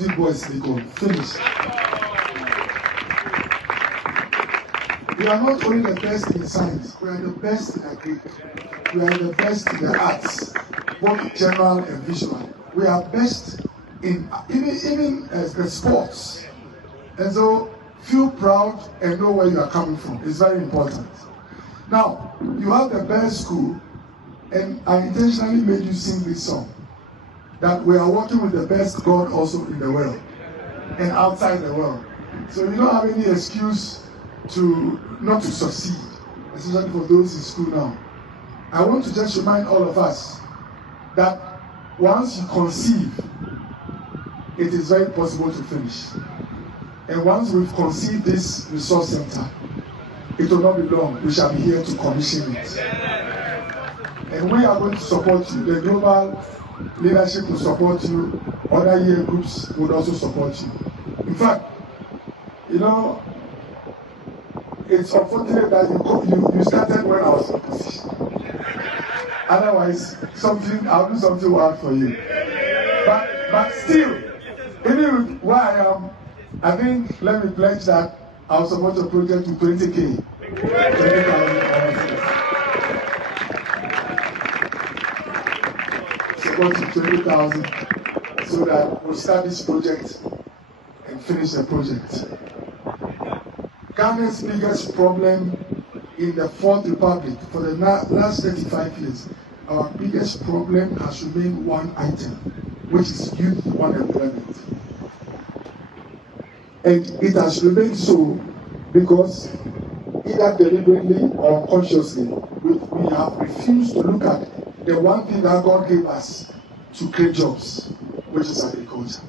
Presec boys they go finish. We are not only the best in science, we are the best in agric. We are the best in the arts, both general and visual. We are best in even the sports. And so feel proud and know where you are coming from. It's very important. Now, you have the best school, and I intentionally made you sing this song. That we are working with the best God also in the world and outside the world. So you don't have any excuse to not to succeed, especially for those in school now. I want to just remind all of us that once you conceive, it is very possible to finish. And once we've conceived this resource center, it will not be long. We shall be here to commission it. And we are going to support you. The global leadership will support you. Other year groups would also support you. In fact, you know, it's unfortunate that you started when I was in position. Otherwise, I'll do something wild for you. But still, even where I am, I think, let me pledge that I'll support your project with 20K. 20,000. Support with 20,000 so that we'll start this project and finish the project. Ghana's biggest problem in the Fourth Republic for the last 35 years, our biggest problem has remained one item, which is youth unemployment. And it has remained so because either deliberately or unconsciously, we have refused to look at the one thing that God gave us to create jobs, which is agriculture.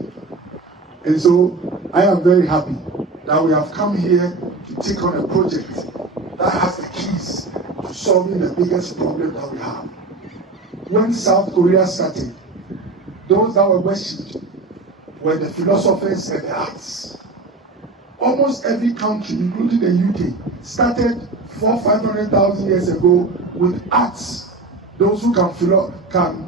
And so I am very happy that we have come here to take on a project that has the keys to solving the biggest problem that we have. When South Korea started, those that were worshipped were the philosophers and the arts. Almost every country, including the UK, started 400,000-500,000 years ago with arts. Those who can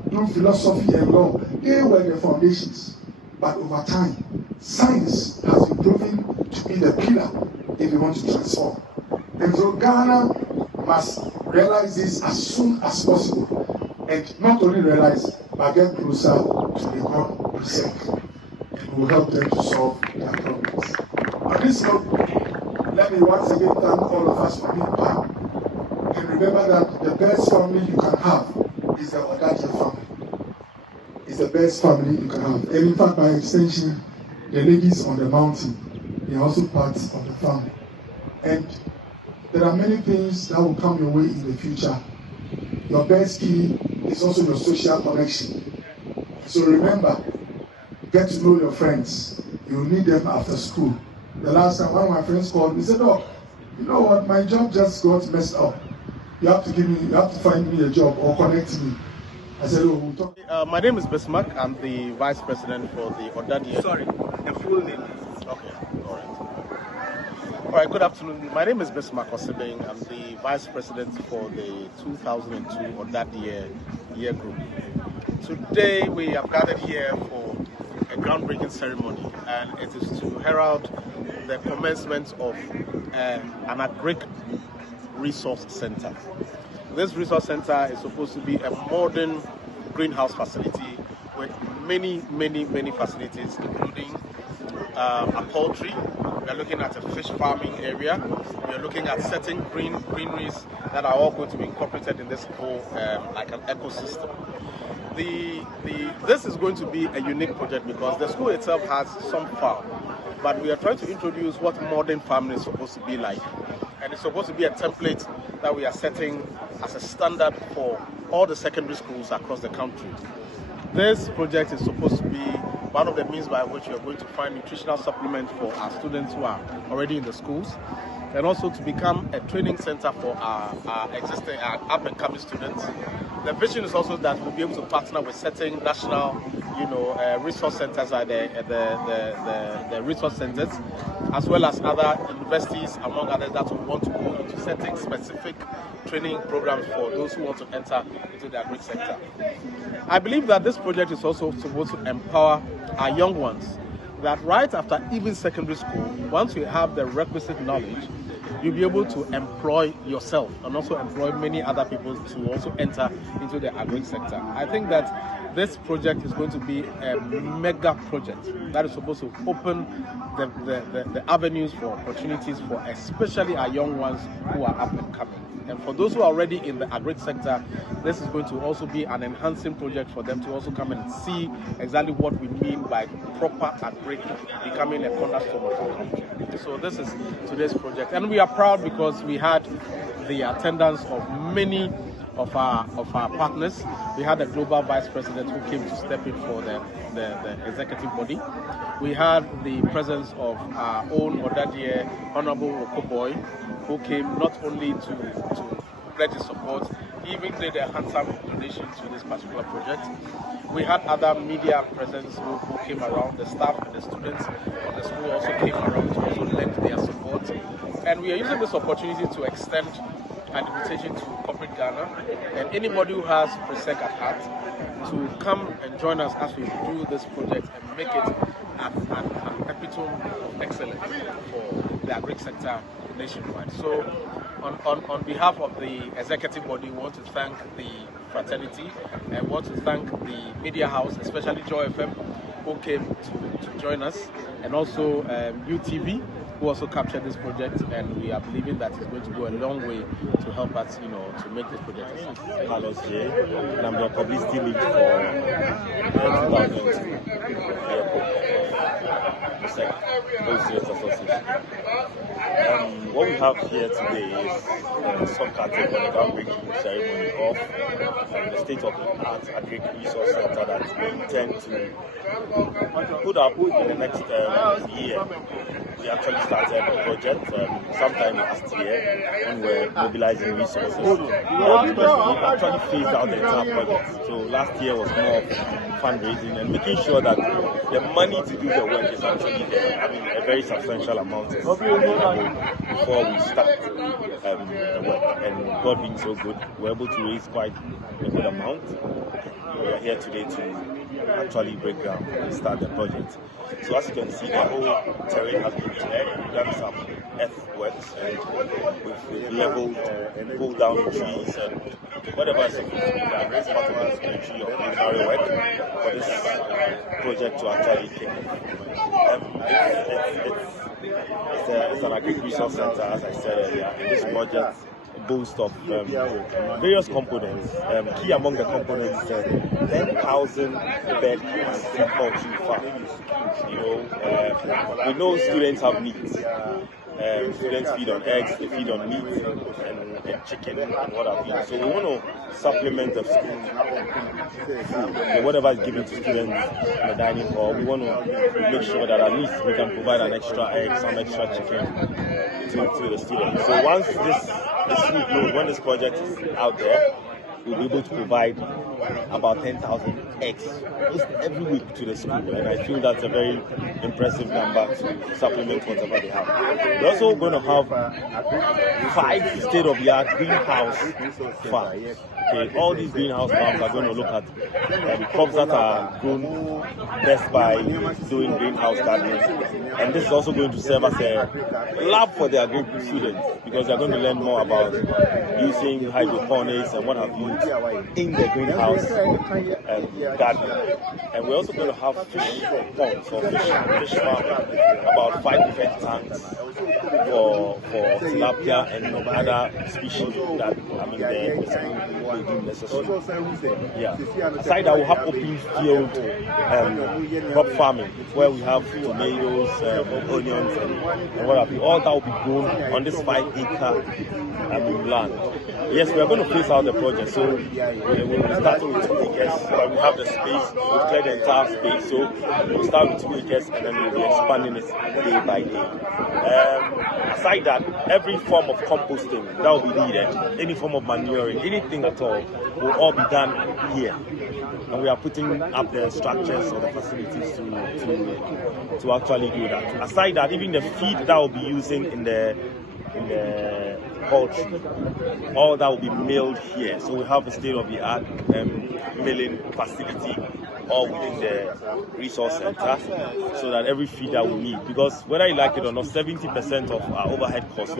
do philosophy and law, they were the foundations. But over time, science has been proven to be the pillar if we want to transform. And so Ghana must realize this as soon as possible. And not only realize, but get closer to the God Presec. And will help them to solve their problems. On this note, let me once again thank all of us for being part. And remember that the best family you can have is the Odadie family. It's the best family you can have. And in fact, by extension, the ladies on the mountain, they are also part of the family. And there are many things that will come your way in the future. Your best key is also your social connection. So remember, get to know your friends. You will need them after school. The last time one of my friends called me, he said, "Oh, you know what, my job just got messed up. You have to find me a job or connect me." I said, "Oh, we'll talk." My name is Bismarck. I'm the Vice President for the Odadie. Sorry, the full name. Okay, all right. All right, good afternoon. My name is Bismarck Osebeng. I'm the Vice President for the 2002 Odadie Year Group. Today we have gathered here for a groundbreaking ceremony, and it is to herald the commencement of an agric resource center. This resource center is supposed to be a modern greenhouse facility with many facilities, including a poultry. We are looking at a fish farming area. We are looking at certain greeneries that are all going to be incorporated in this whole like an ecosystem. This is going to be a unique project because the school itself has some farm, but we are trying to introduce what modern farming is supposed to be like. And it's supposed to be a template that we are setting as a standard for all the secondary schools across the country. This project is supposed to be one of the means by which we are going to find nutritional supplements for our students who are already in the schools, and also to become a training center for our existing up-and-coming students. The vision is also that we'll be able to partner with certain national, resource centers, like the resource centers, as well as other universities, among others, that will want to go into setting specific training programs for those who want to enter into the agric sector. I believe that this project is also supposed to empower our young ones that right after even secondary school, once you have the requisite knowledge, you'll be able to employ yourself and also employ many other people to also enter into the agric sector. I think that this project is going to be a mega project that is supposed to open the avenues for opportunities for especially our young ones who are up and coming. And for those who are already in the agric sector, this is going to also be an enhancing project for them to also come and see exactly what we mean by proper agric becoming a cornerstone of our country. So this is today's project, and we are proud because we had the attendance of many of our partners. We had a global vice president who came to step in for the executive body. We had the presence of our own Odadie, Hon.Oko Boye, who came not only to pledge his support, he even did a handsome donation to this particular project. We had other media presence who came around, the staff and the students of the school also came around to also lend their support. And we are using this opportunity to extend an invitation to corporate Ghana and anybody who has Presec at heart to come and join us as we do this project and make it an epitome of excellence for the agric sector nationwide. So on behalf of the executive body, we want to thank the fraternity and want to thank the media house, especially Joy FM, who came to join us, and also UTV, who also captured this project, and we are believing that it's going to go a long way to help us, to make this project a success. Carlos J, and I'm the publicity lead for 2002 Presec Association. What we have here today is some kind of groundbreaking ceremony of the state-of-the-art agric resource center that we intend to put up in the next year. We actually started the project sometime last year when we were mobilizing resources. We actually phased out the entire project. So last year was more of fundraising and making sure that the money to do the work is actually there. I mean, a very substantial amount is before we start the work. And God being so good, we're able to raise quite a good amount. We are here today to actually break ground and start the project. So as you can see, the whole terrain has been cleared. We've done some earthworks and we've leveled, pulled down trees and whatever is supposed to be done. It's part of the spiritual of military work for this project to actually kick It's an agric resource center, as I said earlier. And this project boasts of various components. Key among the components is 10,000 bed poultry farm. We know students have needs. Students feed on eggs, they feed on meat and chicken and what have you. So we want to supplement the school food, whatever is given to students in the dining hall. We want to make sure that at least we can provide an extra egg, some extra chicken to the students. So once this food load, when this project is out there, we'll be able to provide about 10,000 eggs almost every week to the school, and I feel that's a very impressive number to supplement whatever they have. We're also going to have 5 state-of-the-art greenhouse farms. Okay, all these greenhouse farms are going to look at the crops that are grown best by doing greenhouse gardening, and this is also going to serve as a lab for the agric students because they're going to learn more about using hydroponics and what have you in the greenhouse garden. And we're also going to have fish ponds or fish farm, about 5 different tanks for tilapia and other species that will be necessary. Yeah. Aside that, we'll have open field crop farming where we have tomatoes, onions, and what have you. All that will be grown on this 5-acre land. Yes, we are going to phase out the project, so we'll start with 2 acres, but we have the space, we've cleared the entire space, so we'll start with 2 acres and then we'll be expanding it day by day. Aside that, every form of composting that will be needed, any form of manuring, anything at all, will all be done here. And we are putting up the structures or the facilities to actually do that. Aside that, even the feed that we'll be using in the poultry, all that will be milled here. So we have a state-of-the-art milling facility all within the resource center, so that every feed that we need, because whether you like it or not, 70% of our overhead costs